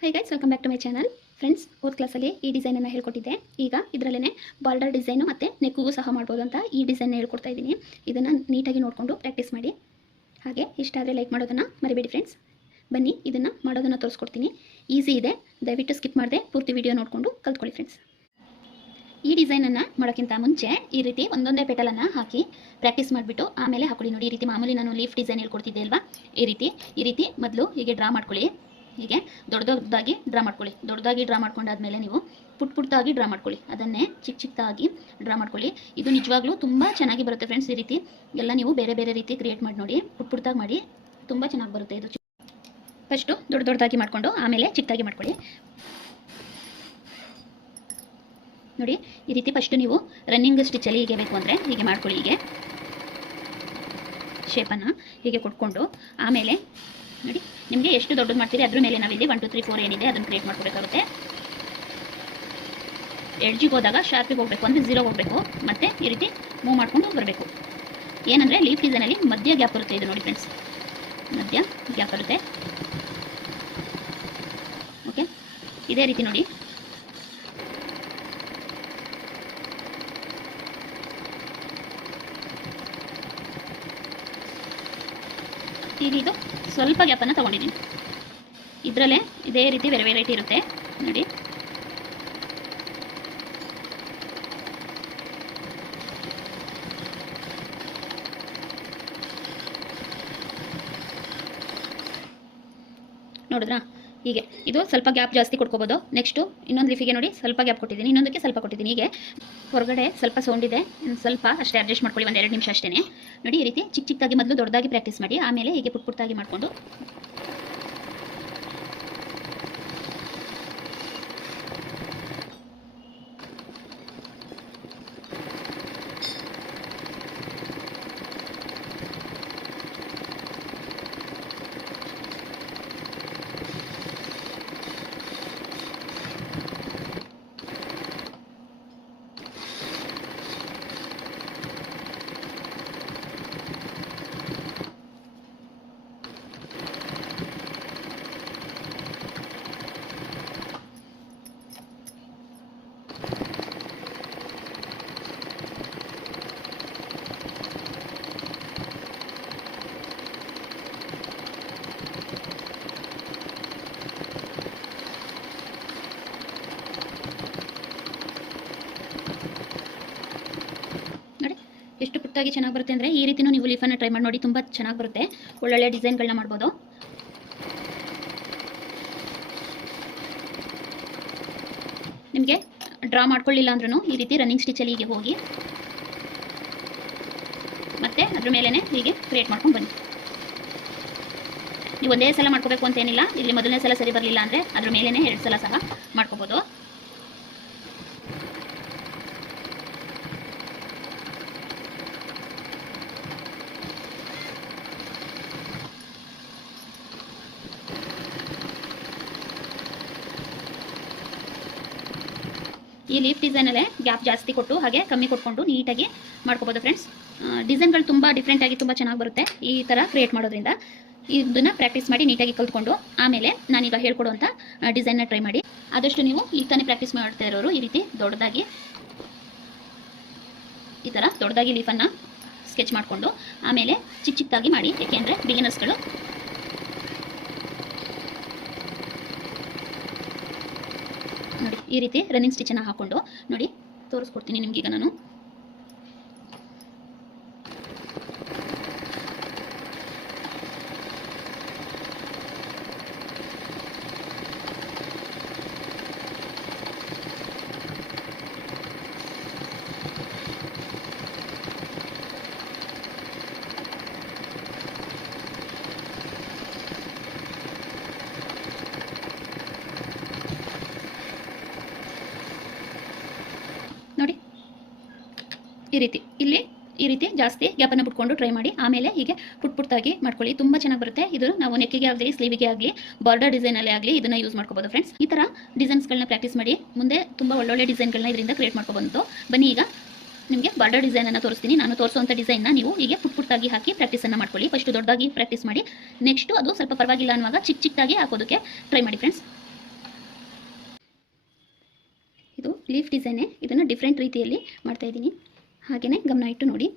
High guys, welcome back to my channel. Friends, ಹೋದ ಕ್ಲಾಸಲ್ಲಿ ಈ ಡಿಸೈನನ್ನು ಹೇಳ್ಕೊಟ್ಟಿದ್ದೆ. ಈಗ ಇದರಲ್ಲೇ ಬಾರ್ಡರ್ ಡಿಸೈನು ಮತ್ತು ನೆಕ್ಕಿಗೂ ಸಹ ಮಾಡ್ಬೋದು ಅಂತ ಈ ಡಿಸೈನ್ ಹೇಳ್ಕೊಡ್ತಾ ಇದ್ದೀನಿ. ಇದನ್ನು ನೀಟಾಗಿ ನೋಡಿಕೊಂಡು ಪ್ರಾಕ್ಟೀಸ್ ಮಾಡಿ. ಹಾಗೆ ಇಷ್ಟ ಆದರೆ ಲೈಕ್ ಮಾಡೋದನ್ನು ಮರಿಬೇಡಿ ಫ್ರೆಂಡ್ಸ್. ಬನ್ನಿ ಇದನ್ನು ಮಾಡೋದನ್ನು ತೋರಿಸ್ಕೊಡ್ತೀನಿ. ಈಸಿ ಇದೆ, ದಯವಿಟ್ಟು ಸ್ಕಿಪ್ ಮಾಡದೆ ಪೂರ್ತಿ ವಿಡಿಯೋ ನೋಡಿಕೊಂಡು ಕಲ್ತ್ಕೊಳ್ಳಿ ಫ್ರೆಂಡ್ಸ್. ಈ ಡಿಸೈನನ್ನು ಮಾಡೋಕ್ಕಿಂತ ಮುಂಚೆ ಈ ರೀತಿ ಒಂದೊಂದೇ ಪೆಟಲನ್ನು ಹಾಕಿ ಪ್ರಾಕ್ಟೀಸ್ ಮಾಡಿಬಿಟ್ಟು ಆಮೇಲೆ ಹಾಕೊಳ್ಳಿ. ನೋಡಿ, ಈ ರೀತಿ ಮಾಮೂಲಿ ನಾನು ಲೀಫ್ ಡಿಸೈನ್ ಹೇಳ್ಕೊಡ್ತಿದ್ದೆ ಅಲ್ವಾ, ಈ ರೀತಿ ಮೊದಲು ಹೀಗೆ ಡ್ರಾ ಮಾಡ್ಕೊಳ್ಳಿ. ಹೀಗೆ ದೊಡ್ಡದಾಗಿ ಡ್ರಾ ಮಾಡ್ಕೊಳ್ಳಿ. ದೊಡ್ಡದಾಗಿ ಡ್ರಾ ಮಾಡ್ಕೊಂಡಾದ್ಮೇಲೆ ನೀವು ಪುಟ್ಟಾಗಿ ಡ್ರಾ ಮಾಡ್ಕೊಳ್ಳಿ. ಅದನ್ನೇ ಚಿಕ್ಕದಾಗಿ ಡ್ರಾ ಮಾಡ್ಕೊಳ್ಳಿ. ಇದು ನಿಜವಾಗ್ಲೂ ತುಂಬ ಚೆನ್ನಾಗಿ ಬರುತ್ತೆ ಫ್ರೆಂಡ್ಸ್. ಈ ರೀತಿ ಎಲ್ಲ ನೀವು ಬೇರೆ ಬೇರೆ ರೀತಿ ಕ್ರಿಯೇಟ್ ಮಾಡಿ ನೋಡಿ, ಪುಟ್ಟಾಗಿ ಮಾಡಿ, ತುಂಬ ಚೆನ್ನಾಗಿ ಬರುತ್ತೆ ಇದು. ಫಸ್ಟು ದೊಡ್ಡದಾಗಿ ಮಾಡಿಕೊಂಡು ಆಮೇಲೆ ಚಿಕ್ಕದಾಗಿ ಮಾಡ್ಕೊಳ್ಳಿ. ನೋಡಿ, ಈ ರೀತಿ ಫಸ್ಟು ನೀವು ರನ್ನಿಂಗ್ ಸ್ಟಿಚ್ಚಲ್ಲಿ ಹೀಗೆ ಬೇಕು ಅಂದರೆ ಹೀಗೆ ಮಾಡ್ಕೊಳ್ಳಿ. ಹೀಗೆ ಶೇಪನ್ನು ಹೀಗೆ ಕೊಟ್ಕೊಂಡು ಆಮೇಲೆ ನೋಡಿ, ನಿಮಗೆ ಎಷ್ಟು ದೊಡ್ಡದು ಮಾಡ್ತೀರಿ ಅದ್ರ ಮೇಲೆ ನಾವಿಲ್ಲಿ 1 2 3 4 ಏನಿದೆ ಅದನ್ನು ಕ್ರಿಯೇಟ್ ಮಾಡ್ಕೋಬೇಕಾಗುತ್ತೆ. ಎಡ್ಜಿಗೆ ಹೋದಾಗ ಶಾರ್ಪಿಗೆ ಹೋಗಬೇಕು, ಅಂದರೆ 0 ಹೋಗಬೇಕು. ಮತ್ತು ಈ ರೀತಿ ಮೂವ್ ಮಾಡ್ಕೊಂಡು ಬರಬೇಕು. ಏನಂದರೆ ಲೀಫ್ ಡಿಸೈನಲ್ಲಿ ಮಧ್ಯ ಗ್ಯಾಪ್ ಬರುತ್ತೆ. ಇದು ನೋಡಿ ಫ್ರೆಂಡ್ಸ್, ಮಧ್ಯ ಗ್ಯಾಪ್ ಬರುತ್ತೆ. ಓಕೆ, ಇದೇ ರೀತಿ ನೋಡಿ. ಈಗ ಇದು ಸ್ವಲ್ಪ ಗ್ಯಾಪನ್ನು ತೊಗೊಂಡಿದ್ದೀನಿ. ಇದರಲ್ಲೇ ಇದೇ ರೀತಿ ವೆರೈಟಿ ಇರುತ್ತೆ ನೋಡಿ. ನೋಡಿದ್ರಾ, ಹೀಗೆ ಇದು ಸ್ವಲ್ಪ ಗ್ಯಾಪ್ ಜಾಸ್ತಿ ಕೊಟ್ಕೋಬೋದು. ನೆಕ್ಸ್ಟು ಇನ್ನೊಂದು ಲೀಫಿಗೆ ನೋಡಿ ಸ್ವಲ್ಪ ಗ್ಯಾಪ್ ಕೊಟ್ಟಿದ್ದೀನಿ, ಇನ್ನೊಂದಕ್ಕೆ ಸ್ವಲ್ಪ ಕೊಟ್ಟಿದ್ದೀನಿ. ಹೀಗೆ ಹೊರಗಡೆ ಸ್ವಲ್ಪ ಸೌಂಡ್ ಇದೆ, ಸ್ವಲ್ಪ ಅಷ್ಟೇ ಅಡ್ಜಸ್ಟ್ ಮಾಡ್ಕೊಳ್ಳಿ, 1-2 ನಿಮಿಷ ಅಷ್ಟೇ. ನೋಡಿ, ಈ ರೀತಿ ಚಿಕ್ಕದಾಗಿ ಮೊದಲು ದೊಡ್ಡದಾಗಿ ಪ್ರಾಕ್ಟೀಸ್ ಮಾಡಿ, ಆಮೇಲೆ ಹೀಗೆ ಪುಟ್ಟಾಗಿ ಮಾಡಿಕೊಂಡು ಎಷ್ಟು ಪುಟ್ಟಾಗಿ ಚೆನ್ನಾಗಿ ಬರುತ್ತೆ ಅಂದರೆ ಈ ರೀತಿಯೂ ನೀವು ಲೀಫನ್ನು ಟ್ರೈ ಮಾಡಿ ನೋಡಿ, ತುಂಬ ಚೆನ್ನಾಗಿ ಬರುತ್ತೆ. ಒಳ್ಳೊಳ್ಳೆ ಡಿಸೈನ್ಗಳನ್ನ ಮಾಡ್ಬೋದು. ನಿಮಗೆ ಡ್ರಾ ಮಾಡ್ಕೊಳ್ಳಿಲ್ಲ ಅಂದ್ರೂ ಈ ರೀತಿ ರನ್ನಿಂಗ್ ಸ್ಟಿಚಲ್ಲಿ ಹೀಗೆ ಹೋಗಿ ಮತ್ತೆ ಅದ್ರ ಮೇಲೇ ಹೀಗೆ ಕ್ರಿಯೇಟ್ ಮಾಡ್ಕೊಂಡು ಬನ್ನಿ. ನೀವು ಒಂದೇ ಸಲ ಮಾಡ್ಕೋಬೇಕು ಅಂತೇನಿಲ್ಲ. ಇಲ್ಲಿ ಮೊದಲನೇ ಸಲ ಸರಿ ಬರಲಿಲ್ಲ ಅಂದರೆ ಅದ್ರ ಮೇಲೇ 2 ಸಲ ಸಹ ಮಾಡ್ಕೋಬೋದು. ಈ ಲೀಫ್ ಡಿಸೈನಲ್ಲೇ ಗ್ಯಾಪ್ ಜಾಸ್ತಿ ಕೊಟ್ಟು ಹಾಗೆ ಕಮ್ಮಿ ಕೊಟ್ಕೊಂಡು ನೀಟಾಗಿ ಮಾಡ್ಕೋಬೋದು ಫ್ರೆಂಡ್ಸ್. ಡಿಸೈನ್ಗಳು ತುಂಬ ಡಿಫ್ರೆಂಟಾಗಿ ತುಂಬ ಚೆನ್ನಾಗಿ ಬರುತ್ತೆ ಈ ಥರ ಕ್ರಿಯೇಟ್ ಮಾಡೋದ್ರಿಂದ. ಇದನ್ನು ಪ್ರಾಕ್ಟೀಸ್ ಮಾಡಿ ನೀಟಾಗಿ ಕಲ್ತ್ಕೊಂಡು ಆಮೇಲೆ ನಾನೀಗ ಹೇಳ್ಕೊಡುವಂಥ ಡಿಸೈನ್ನ ಟ್ರೈ ಮಾಡಿ. ಆದಷ್ಟು ನೀವು ಈ ತಾನೇ ಪ್ರಾಕ್ಟೀಸ್ ಮಾಡ್ತಾ ಇರೋರು ಈ ರೀತಿ ದೊಡ್ಡದಾಗಿ ಈ ಥರ ದೊಡ್ಡದಾಗಿ ಲೀಫನ್ನು ಸ್ಕೆಚ್ ಮಾಡಿಕೊಂಡು ಆಮೇಲೆ ಚಿಕ್ಕದಾಗಿ ಮಾಡಿ. ಏಕೆಂದರೆ ಬಿಗಿನರ್ಸ್ಗಳು ನೋಡಿ ಈ ರೀತಿ ರನ್ನಿಂಗ್ ಸ್ಟಿಚನ್ನು ಹಾಕ್ಕೊಂಡು ನೋಡಿ ತೋರಿಸ್ಕೊಡ್ತೀನಿ ನಿಮಗೀಗ ನಾನು. ನೋಡಿ, ಈ ರೀತಿ ಇಲ್ಲಿ ಈ ರೀತಿ ಜಾಸ್ತಿ ಗ್ಯಾಪನ್ನು ಬಿಟ್ಕೊಂಡು ಟ್ರೈ ಮಾಡಿ. ಆಮೇಲೆ ಹೀಗೆ ಪುಟ್ಟಾಗಿ ಮಾಡ್ಕೊಳ್ಳಿ, ತುಂಬ ಚೆನ್ನಾಗಿ ಬರುತ್ತೆ. ಇದು ನಾವು ನೆಕ್ಕಿಗೆ ಆಗಲಿ ಸ್ಲೀವಿಗೆ ಆಗಲಿ ಬಾರ್ಡರ್ ಡಿಸೈನಲ್ಲೇ ಆಗಲಿ ಇದನ್ನು ಯೂಸ್ ಮಾಡ್ಕೋಬೋದು ಫ್ರೆಂಡ್ಸ್. ಈ ಥರ ಡಿಸೈನ್ಸ್ಗಳನ್ನ ಪ್ರಾಕ್ಟೀಸ್ ಮಾಡಿ ಮುಂದೆ ತುಂಬ ಒಳ್ಳೊಳ್ಳೆ ಡಿಸೈನ್ಗಳನ್ನ ಇದರಿಂದ ಕ್ರಿಯೇಟ್ ಮಾಡ್ಕೊಬೋದು. ಬನ್ನಿ ಈಗ ನಿಮಗೆ ಬಾರ್ಡರ್ ಡಿಸೈನನ್ನು ತೋರಿಸ್ತೀನಿ. ನಾನು ತೋರಿಸುವಂಥ ಡಿಸೈನ್ನ ನೀವು ಹೀಗೆ ಪುಟ್ಟಾಗಿ ಹಾಕಿ ಪ್ರಾಕ್ಟೀಸನ್ನು ಮಾಡ್ಕೊಳ್ಳಿ. ಫಸ್ಟ್ ದೊಡ್ಡದಾಗಿ ಪ್ರಾಕ್ಟೀಸ್ ಮಾಡಿ, ನೆಕ್ಸ್ಟು ಅದು ಸ್ವಲ್ಪ ಪರವಾಗಿಲ್ಲ ಅನ್ನುವಾಗ ಚಿಕ್ಕದಾಗಿ ಹಾಕೋದಕ್ಕೆ ಟ್ರೈ ಮಾಡಿ ಫ್ರೆಂಡ್ಸ್. ಲೀಫ್ ಡಿಸೈನೇ, ಇದನ್ನು ಡಿಫ್ರೆಂಟ್ ರೀತಿಯಲ್ಲಿ ಮಾಡ್ತಾಯಿದ್ದೀನಿ. ಹಾಗೆಯೇ ಗಮನ ಇಟ್ಟು ನೋಡಿ.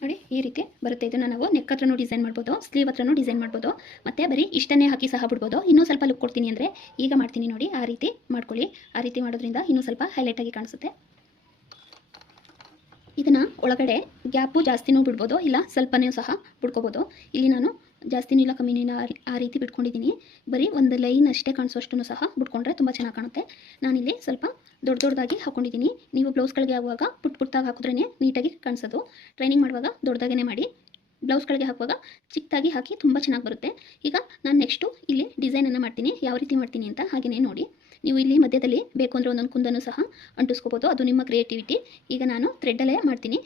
ನೋಡಿ ಈ ರೀತಿ ಬರುತ್ತೆ. ಇದನ್ನು ನಾವು ನೆಕ್ ಹತ್ರನೂ ಡಿಸೈನ್ ಮಾಡ್ಬೋದು, ಸ್ಲೀವ್ ಹತ್ರನೂ ಡಿಸೈನ್ ಮಾಡ್ಬೋದು, ಮತ್ತು ಬರೀ ಇಷ್ಟನ್ನೇ ಹಾಕಿ ಸಹ ಬಿಡ್ಬೋದು. ಇನ್ನೂ ಸ್ವಲ್ಪ ಲುಕ್ ಕೊಡ್ತೀನಿ ಅಂದರೆ ಈಗ ಮಾಡ್ತೀನಿ ನೋಡಿ, ಆ ರೀತಿ ಮಾಡ್ಕೊಳ್ಳಿ. ಆ ರೀತಿ ಮಾಡೋದ್ರಿಂದ ಇನ್ನೂ ಸ್ವಲ್ಪ ಹೈಲೈಟಾಗಿ ಕಾಣಿಸುತ್ತೆ. ಇದನ್ನು ಒಳಗಡೆ ಗ್ಯಾಪು ಜಾಸ್ತಿನೂ ಬಿಡ್ಬೋದು, ಇಲ್ಲ ಸ್ವಲ್ಪನೇ ಸಹ ಬಿಡ್ಕೋಬೋದು. ಇಲ್ಲಿ ನಾನು ಜಾಸ್ತಿನೂ ಇಲ್ಲ ಕಮ್ಮಿನೂ ಇಲ್ಲ ಆ ರೀತಿ ಬಿಟ್ಕೊಂಡಿದ್ದೀನಿ. ಬರೀ ಒಂದು ಲೈನ್ ಅಷ್ಟೇ ಕಾಣಿಸೋಷ್ಟು ಸಹ ಬಿಟ್ಕೊಂಡ್ರೆ ತುಂಬ ಚೆನ್ನಾಗಿ ಕಾಣುತ್ತೆ. ನಾನಿಲ್ಲಿ ಸ್ವಲ್ಪ ದೊಡ್ಡದಾಗಿ ಹಾಕ್ಕೊಂಡಿದ್ದೀನಿ. ನೀವು ಬ್ಲೌಸ್ಗಳಿಗೆ ಆಗುವಾಗ ಪುಟ್ಟಾಗಿ ಹಾಕಿದ್ರೇ ನೀಟಾಗಿ ಕಾಣಿಸೋದು. ಟ್ರೈನಿಂಗ್ ಮಾಡುವಾಗ ದೊಡ್ಡದಾಗೇ ಮಾಡಿ, ಬ್ಲೌಸ್ಗಳಿಗೆ ಹಾಕುವಾಗ ಚಿಕ್ಕದಾಗಿ ಹಾಕಿ ತುಂಬ ಚೆನ್ನಾಗಿ ಬರುತ್ತೆ. ಈಗ ನಾನು ನೆಕ್ಸ್ಟು ಇಲ್ಲಿ ಡಿಸೈನನ್ನು ಮಾಡ್ತೀನಿ. ಯಾವ ರೀತಿ ಮಾಡ್ತೀನಿ ಅಂತ ಹಾಗೆಯೇ ನೋಡಿ. ನೀವು ಇಲ್ಲಿ ಮಧ್ಯದಲ್ಲಿ ಬೇಕು ಅಂದರೆ ಒಂದೊಂದು ಕುಂದನ್ನು ಸಹ ಅಂಟಿಸ್ಕೋಬೋದು, ಅದು ನಿಮ್ಮ ಕ್ರಿಯೇಟಿವಿಟಿ. ಈಗ ನಾನು ಥ್ರೆಡ್ಡಲ್ಲೇ ಮಾಡ್ತೀನಿ.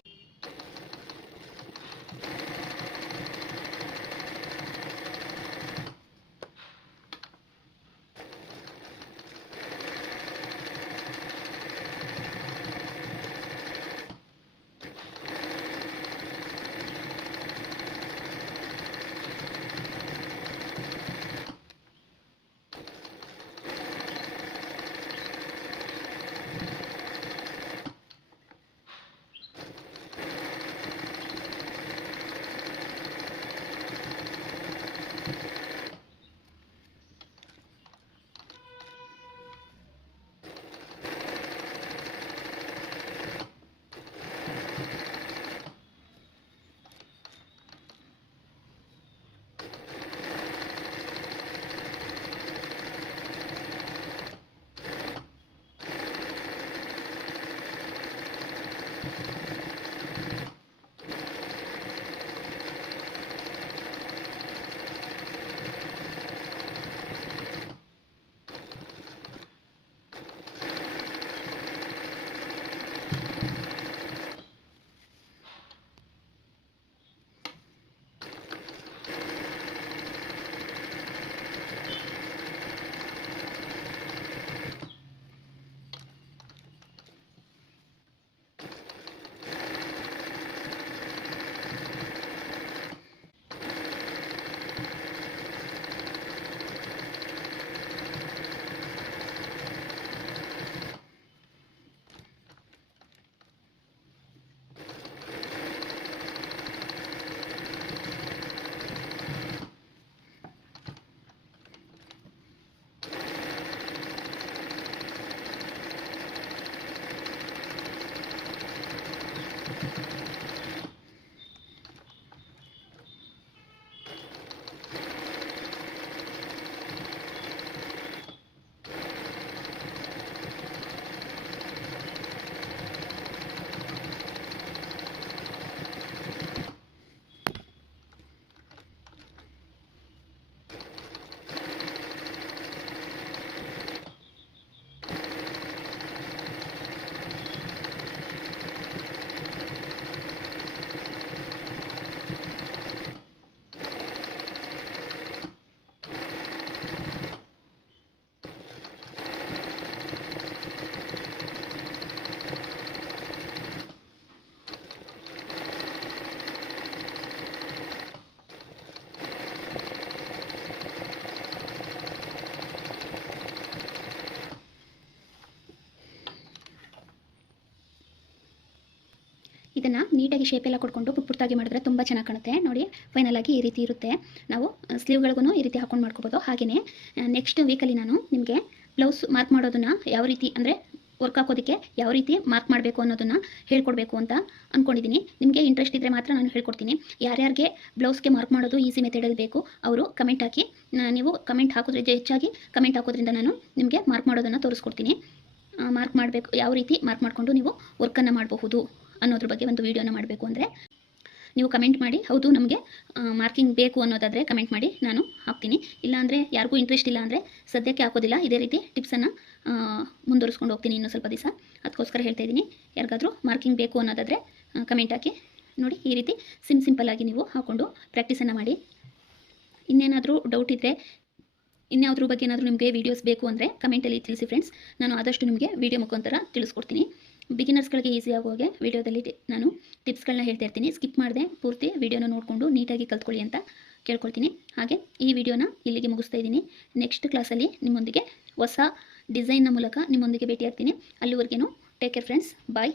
ಇದನ್ನು ನೀಟಾಗಿ ಶೇಪ್ ಎಲ್ಲ ಕೊಡ್ಕೊಂಡು ಪುಟ್ಟಾಗಿ ಮಾಡಿದ್ರೆ ತುಂಬ ಚೆನ್ನಾಗಿ ಕಾಣುತ್ತೆ ನೋಡಿ. ಫೈನಲ್ ಆಗಿ ಈ ರೀತಿ ಇರುತ್ತೆ. ನಾವು ಸ್ಲೀವ್ಗಳಿಗೂ ಈ ರೀತಿ ಹಾಕೊಂಡು ಮಾಡ್ಕೋಬೋದು. ಹಾಗೆಯೇ ನೆಕ್ಸ್ಟ್ ವೀಕಲ್ಲಿ ನಾನು ನಿಮಗೆ ಬ್ಲೌಸ್ ಮಾರ್ಕ್ ಮಾಡೋದನ್ನು ಯಾವ ರೀತಿ ಅಂದರೆ ವರ್ಕ್ ಹಾಕೋದಕ್ಕೆ ಯಾವ ರೀತಿ ಮಾರ್ಕ್ ಮಾಡಬೇಕು ಅನ್ನೋದನ್ನು ಹೇಳ್ಕೊಡ್ಬೇಕು ಅಂತ ಅಂದ್ಕೊಂಡಿದ್ದೀನಿ. ನಿಮಗೆ ಇಂಟ್ರೆಸ್ಟ್ ಇದ್ದರೆ ಮಾತ್ರ ನಾನು ಹೇಳ್ಕೊಡ್ತೀನಿ. ಯಾರ್ಯಾರಿಗೆ ಬ್ಲೌಸ್ಗೆ ಮಾರ್ಕ್ ಮಾಡೋದು ಈಸಿ ಮೆಥಡಲ್ಲಿ ಬೇಕು ಅವರು ಕಮೆಂಟ್ ಹಾಕಿ. ನೀವು ಕಮೆಂಟ್ ಹಾಕೋದ್ರೆ ಹೆಚ್ಚಾಗಿ ಕಮೆಂಟ್ ಹಾಕೋದ್ರಿಂದ ನಾನು ನಿಮಗೆ ಮಾರ್ಕ್ ಮಾಡೋದನ್ನು ತೋರಿಸ್ಕೊಡ್ತೀನಿ. ಮಾರ್ಕ್ ಮಾಡಬೇಕು, ಯಾವ ರೀತಿ ಮಾರ್ಕ್ ಮಾಡಿಕೊಂಡು ನೀವು ವರ್ಕನ್ನು ಮಾಡಬಹುದು ಅನ್ನೋದ್ರ ಬಗ್ಗೆ ಒಂದು ವೀಡಿಯೋನ ಮಾಡಬೇಕು ಅಂದರೆ ನೀವು ಕಮೆಂಟ್ ಮಾಡಿ. ಹೌದು ನಮಗೆ ಮಾರ್ಕಿಂಗ್ ಬೇಕು ಅನ್ನೋದಾದರೆ ಕಮೆಂಟ್ ಮಾಡಿ, ನಾನು ಹಾಕ್ತೀನಿ. ಇಲ್ಲಾಂದರೆ ಯಾರಿಗೂ ಇಂಟ್ರೆಸ್ಟ್ ಇಲ್ಲ ಅಂದರೆ ಸದ್ಯಕ್ಕೆ ಹಾಕೋದಿಲ್ಲ. ಇದೇ ರೀತಿ ಟಿಪ್ಸನ್ನು ಮುಂದುವರಿಸ್ಕೊಂಡು ಹೋಗ್ತೀನಿ ಇನ್ನೂ ಸ್ವಲ್ಪ ದಿವಸ. ಅದಕ್ಕೋಸ್ಕರ ಹೇಳ್ತಾ ಇದ್ದೀನಿ, ಯಾರಿಗಾದರೂ ಮಾರ್ಕಿಂಗ್ ಬೇಕು ಅನ್ನೋದಾದರೆ ಕಮೆಂಟ್ ಹಾಕಿ. ನೋಡಿ ಈ ರೀತಿ ಸಿಂಪಲ್ಲಾಗಿ ನೀವು ಹಾಕ್ಕೊಂಡು ಪ್ರಾಕ್ಟೀಸನ್ನು ಮಾಡಿ. ಇನ್ನೇನಾದರೂ ಡೌಟ್ ಇದ್ದರೆ, ಇನ್ಯಾವುದ್ರ ಬಗ್ಗೆ ಏನಾದರೂ ನಿಮಗೆ ವೀಡಿಯೋಸ್ ಬೇಕು ಅಂದರೆ ಕಮೆಂಟಲ್ಲಿ ತಿಳಿಸಿ ಫ್ರೆಂಡ್ಸ್. ನಾನು ಆದಷ್ಟು ನಿಮಗೆ ವೀಡಿಯೋ ಮುಖಾಂತರ ತಿಳಿಸ್ಕೊಡ್ತೀನಿ. ಬಿಗಿನರ್ಸ್ಗಳಿಗೆ ಈಸಿ ಆಗುವಾಗೆ ವೀಡಿಯೋದಲ್ಲಿ ನಾನು ಟಿಪ್ಸ್ಗಳನ್ನ ಹೇಳ್ತಾ ಇರ್ತೀನಿ. ಸ್ಕಿಪ್ ಮಾಡದೆ ಪೂರ್ತಿ ವೀಡಿಯೋನ ನೋಡಿಕೊಂಡು ನೀಟಾಗಿ ಕಲ್ತ್ಕೊಳ್ಳಿ ಅಂತ ಕೇಳ್ಕೊಳ್ತೀನಿ. ಹಾಗೆ ಈ ವಿಡಿಯೋನ ಇಲ್ಲಿಗೆ ಮುಗಿಸ್ತಾ ಇದ್ದೀನಿ. ನೆಕ್ಸ್ಟ್ ಕ್ಲಾಸಲ್ಲಿ ನಿಮ್ಮೊಂದಿಗೆ ಹೊಸ ಡಿಸೈನ್ನ ಮೂಲಕ ನಿಮ್ಮೊಂದಿಗೆ ಭೇಟಿಯಾಗ್ತೀನಿ. ಅಲ್ಲಿವರೆಗೇನು ಟೇಕ್ ಕೇರ್ ಫ್ರೆಂಡ್ಸ್, ಬಾಯ್.